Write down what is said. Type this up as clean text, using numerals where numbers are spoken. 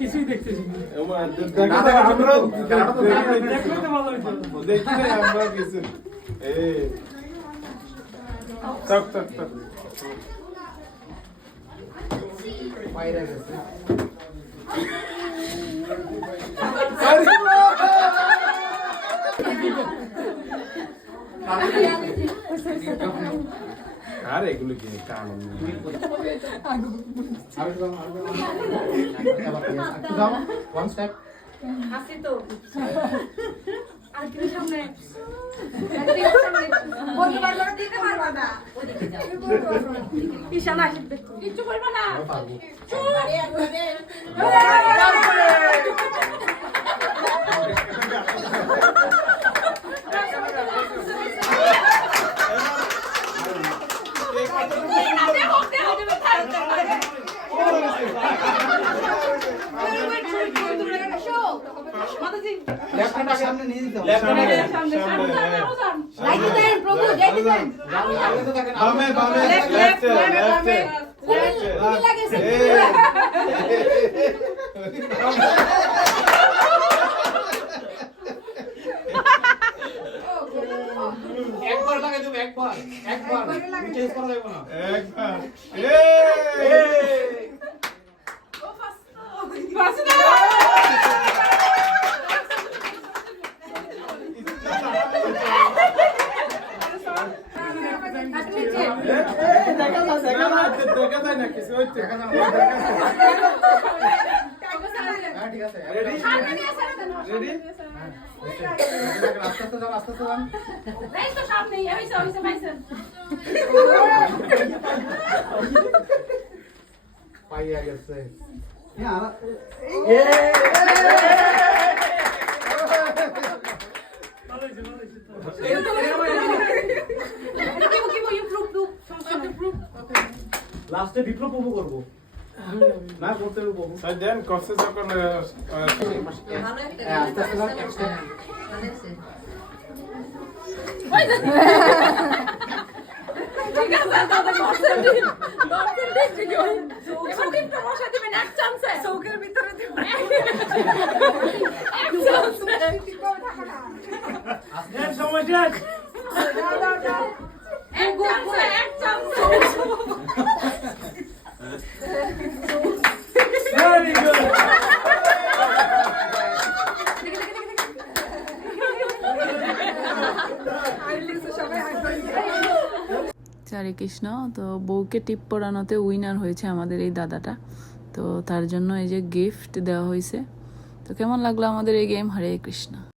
কিছুই দেখতেছি না। দেখলে তো ভালো হইতো। আরে এগুলো কি কারণ হাসি তো আর কি সামনে বলতে পারবো না দিতে পারবো না ঈশান আসবে কিচ্ছু বলবো না সামনে নিয়ে দিতে হবে। একবার লাগাই দেবো, একবার চেঞ্জ করা যাবে না। দেখা যায় না কিছু হচ্ছে ঠিক আছে রেডি রেডি আস্তে আস্তে যাও এই তো সামনে হইছে মাইছেন পাইয়া গেছে ভালো হইছে, ভালো হইছে তো। লাস্টে বিপ্লব উপভোগ করবো না করতে উপভোগ দেন কষ্ট যখন আস্তে আস্তে যাও, আস্তে। ঠিক আছে দাদা কনসেন্ট্রেট ঠিক আছে এবার টিপটা বসা দিবেন এক চান্সে চৌকের ভিতরে দিবেন এক চান্সে এর সময় শেষ। এক চান্সে Very good. হরে কৃষ্ণ। তো বউকে টিপ পরানোতে উইনার হয়েছে আমাদের এই দাদাটা, তো তার জন্য এই যে গিফট দেওয়া হয়েছে। তো কেমন লাগলো আমাদের এই গেম? হরে কৃষ্ণ।